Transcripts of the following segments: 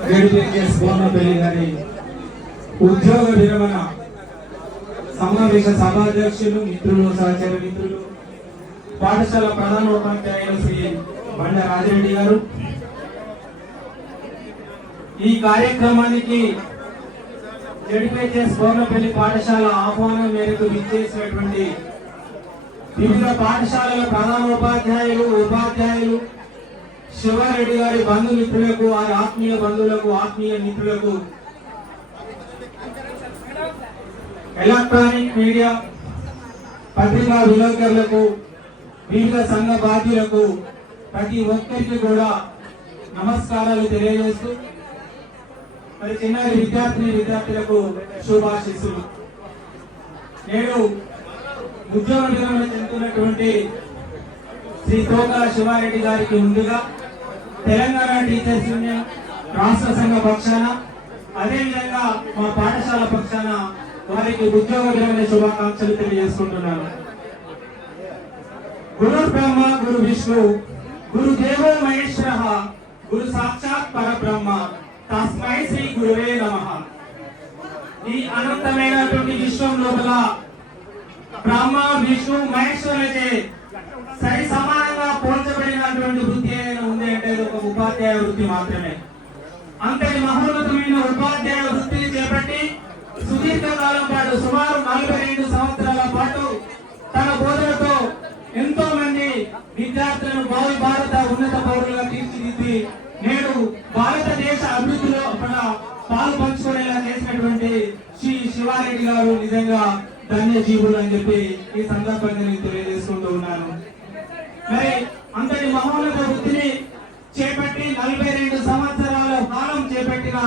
బోర్నపల్లి గారి ఉద్యోగ విరమణ సమావేశ సభాధ్యక్షులు, మిత్రులు, సహచర మిత్రులు, పాఠశాల ప్రధానోపాధ్యాయులు శ్రీ బండ రాజిరెడ్డి గారు, ఈ కార్యక్రమానికి జడ్పీహెచ్ఎస్ బోర్నపల్లి పాఠశాల ఆహ్వానం మేరకు విచ్చేసినటువంటి వివిధ పాఠశాలల ప్రధానోపాధ్యాయులు, ఉపాధ్యాయులు, శివారెడ్డి గారి బంధుమిత్రులకు, వారి ఆత్మీయ బంధువులకు, ఆత్మీయ మిత్రులకు, ఎలక్ట్రానిక్ మీడియా పత్రికా విలేకరులకు, వివిధ సంఘ బాధ్యులకు, ప్రతి ఒక్కరికి కూడా నమస్కారాలు తెలియజేస్తూ మరి చిన్నారి విద్యార్థులకు శుభాశీస్సులు. నేను ఉద్యోగ విరమణ చెందుతున్నటువంటి శ్రీ తోకల శివారెడ్డి గారికి ముందుగా తెలంగాణ టీచర్స్ యూనియన్ రాష్ట్ర సంఘ పక్షాన, అదేవిధంగా మా పాఠశాల పక్షాన వారికి ఉద్యోగ విరమణ శుభాకాంక్షలు తెలియజేసుకుంటున్నాను. గురు బ్రహ్మ గురు విష్ణు గురు దేవో మహేశ్వర గురు సాక్షాత్ పరబ్రహ్మ తస్మై శ్రీ గురువే నమః. ఈ అనంతమైనటువంటి విశ్వం లోపల బ్రహ్మ, విష్ణు, మహేశ్వరులచే సరి సమానంగా పోల్చబడినటువంటి వృత్తి ఏదైనా ఉంది అంటే ఒక ఉపాధ్యాయ వృత్తి మాత్రమే. అంతటి మహోన్నతమైన ఉపాధ్యాయ వృత్తిని చేపట్టి సుదీర్ఘ కాలం పాటు సుమారు 42 సంవత్సరాల పాటు తన బోధనతో ఎంతో మంది విద్యార్థులను భావి భారత ఉన్నత పౌరులుగా తీర్చిదిద్ది నేడు భారతదేశ అభివృద్ధిలో పాలు పంచుకునేలా చేసినటువంటి శ్రీ శివారెడ్డి గారు నిజంగా ధన్య జీవులు అని చెప్పి ఈ సందర్భంగా నేను తెలియజేసుకుంటూ ఉన్నాను. మరి అంతటి మహోన్నత వృత్తిని చేపట్టి 42 సంవత్సరాల కాలం చేపట్టిన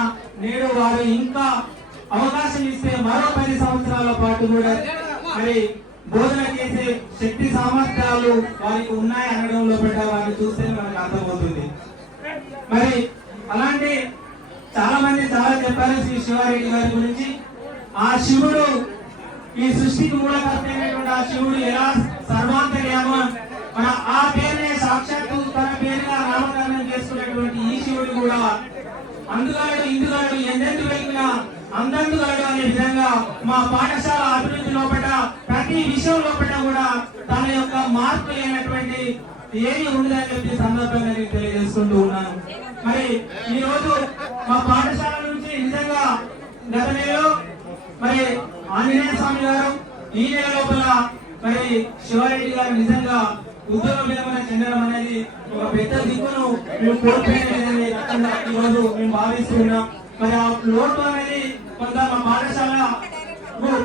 నేడు వారు ఇంకా అవకాశం ఇస్తే మరో 10 సంవత్సరాల పాటు కూడా మరి బోధన చేసే శక్తి సామర్థ్యాలు వారికి ఉన్నాయి అనడంలో వారిని చూస్తే మనకు అర్థమవుతుంది. మరి అలాంటి చాలా మంది చాలా చెప్పారు శ్రీ శివారెడ్డి గారి గురించి. ఆ శివుడు, ఈ సృష్టికి మూలకర్త అయినటువంటి ఆ శివుడు ఎలా సర్వాంతర్యామం, మన ఆ పేరునే సాక్షాత్తు తన పేరుగా నామకరణం చేసుకున్నటువంటి ఈ శివుడు కూడా అందుగాడు ఇందుగాడు ఎందెందు వెళ్ళినా అందందుగాడు అనే విధంగా మా పాఠశాల అభివృద్ధి లోపల ప్రతి విషయం లోపల కూడా తన యొక్క మార్పు లేనటువంటి ఏది ఉండదని చెప్పి సందర్భంగా నేను తెలియజేసుకుంటూ ఉన్నాను. మరి ఈ రోజు మా పాఠశాల నుంచి నిజంగా గత నెలలో మరి ఆంజనేయ స్వామి గారు, ఈ నెల లోపల మరి శివారెడ్డి గారు నిజంగా ఉద్యోగ విరమణ చెందడం అనేది ఒక పెద్ద దిక్కును మేము కోల్పోయినది ఈ రోజు మేము భావిస్తున్నాం. మరి ఆ లోటు అనేది కొంత మా పాఠశాల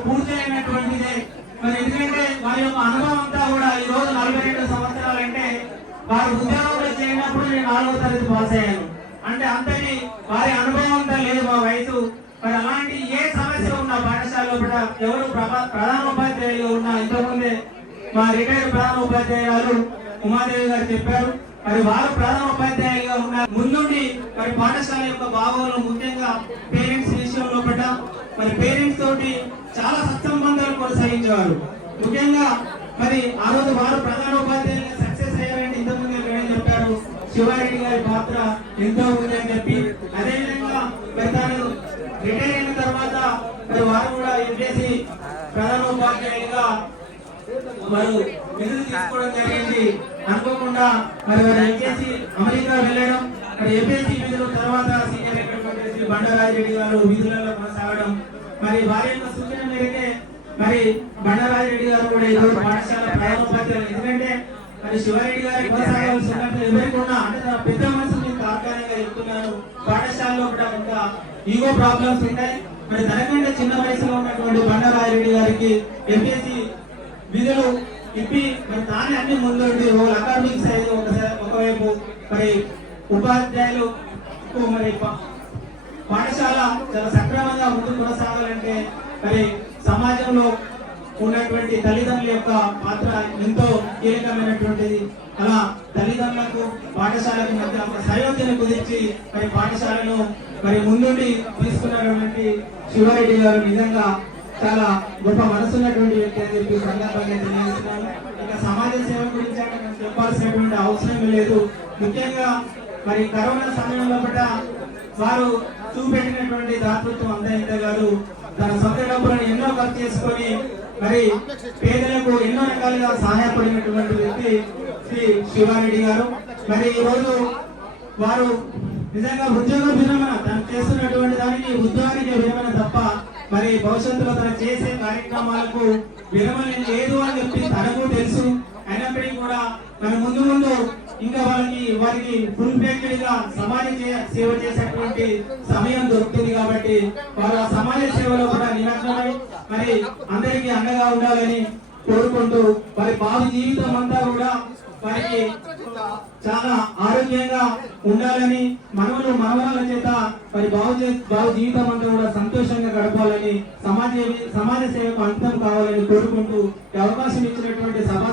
పూర్తి అయినటువంటిదే. మరి ఎందుకంటే వారి యొక్క అనుభవం అంతా కూడా ఈ రోజు 42 సంవత్సరాలు అంటే వారి ఉద్యోగంలో చేరినప్పుడు నేను 4వ తరగతి పాస్ అయ్యాను అంటే అంతటి వారి అనుభవం అంతా లేదు మా వయసు. మరి అలాంటి ఏ సమస్య ఉన్న పాఠశాలలో కూడా ఎవరు ప్రధానోపాధ్యాయులు ఉన్నా ఇంతకుముందే మా రిటైర్డ్ ప్రధానోపాధ్యాయులు ఉమాదేవి గారు చెప్పారు. మరి వారు ప్రధానోపాధ్యాయులుగా ఉన్నారు. ముందుండి మరి పాఠశాల యొక్క భాగంలో ముఖ్యంగా పేరెంట్స్ విషయంలో పడ్డా మరి పేరెంట్స్ తోటి చాలా సత్సంబంధాలు కొనసాగించేవారు. ముఖ్యంగా మరి ఆ రోజు వారు ప్రధానోపాధ్యాయులుగా సక్సెస్ అయ్యారంటే ఇంతకుముందే మేడం చెప్పారు శివారెడ్డి గారి పాత్ర ఎంతో ఉంది అని చెప్పి. అదేవిధంగా మరి తాను రిటైర్ అయిన తర్వాత మరి వారు కూడా ఎంపీఎస్సీ ప్రధానోపాధ్యాయులుగా వారు విధులు తీసుకోవడం జరిగింది. అనుకోకుండా మరి వారు ఎంపీఎస్సీ అమెరికా వెళ్ళడం, మరి ఎంపీఎస్సీ విధుల తర్వాత సీనియర్ శ్రీ బండ రాజిరెడ్డి గారు విధులలో కొనసాగడం, మరి వారి యొక్క సూచన మేరకే మరి బండ రాజిరెడ్డి గారు కూడా ఈరోజు పాఠశాల ప్రధానోపాధ్యాయులు. ఎందుకంటే మరి శివారెడ్డి గారి కొనసాగవలసి ఉన్నప్పుడు ఎవరికి ఉన్నా అంటే పెద్ద మనసు మీకు ఆకారంగా చెప్తున్నాను, పాఠశాలలో కూడా ఇంకా ఈగో ప్రాబ్లమ్స్ ఉంటాయి. మరి తనకంటే చిన్న వయసులో ఉన్నటువంటి బండ రాజిరెడ్డి గారికి ఎంపీఎస్సీ విధులు ఇప్పి మరి తానే అన్ని ముందుండి అకాడమిక్ సైడ్ ఒకవైపు మరి ఉపాధ్యాయులు మరి పాఠశాల చాలా సక్రమంగా ముందుకు కొనసాగాలంటే మరి సమాజంలో ఉన్నటువంటి తల్లిదండ్రుల యొక్క పాత్ర ఎంతో కీలకమైనటువంటిది. అలా తల్లిదండ్రులకు పాఠశాలకు మధ్య ఒక సయోధ్యను కుదిర్చి మరి పాఠశాలను మరి ముందుండి తీసుకున్నటువంటి శివారెడ్డి గారు నిజంగా చాలా గొప్ప మనసున్నటువంటి వ్యక్తి అని చెప్పి సందర్భంగా తెలియజేస్తున్నాను. ఇంకా సమాజ సేవ గురించి చెప్పాల్సినటువంటి అవసరం లేదు. ముఖ్యంగా మరి కరోనా సమయంలో పట్ల వారు చూపెట్టినటువంటి దాతృత్వం అంతా ఇంత కాదు. తన సొంత డబ్బులను ఎన్నో ఖర్చు చేసుకొని మరి పేదలకు ఎన్నో రకాలుగా సహాయపడినటువంటి వ్యక్తి శ్రీ శివారెడ్డి గారు. మరి ఈ రోజు వారు నిజంగా ఉద్యోగ విరమణ తను చేస్తున్నటువంటి దానికి ఉద్యోగానికి విరమణ తప్ప మరి భవిష్యత్తులో తను చేసే కార్యక్రమాలకు విరమణ లేదు అని చెప్పి తనకు తెలుసు. అయినప్పటికీ కూడా మన ముందు ముందు ఇంకా వారికి ఫుల్ ఫ్లెడ్జ్డ్ గా సమాజ సేవ చేసేటువంటి సమయం దొరుకుతుంది కాబట్టి వారు ఆ సమాజ సేవలో కూడా నిమగ్నమై మరి అందరికీ అండగా ఉండాలని కోరుకుంటూ వారి భావి జీవితం అంతా కూడా వారికి చాలా ఆరోగ్యంగా ఉండాలని మనవరాల చేత మరి భావి జీవితం అంతా కూడా సంతోషంగా గడపాలని సమాజ సేవకు అంతం కావాలని కోరుకుంటూ అవకాశం ఇచ్చినటువంటి సభ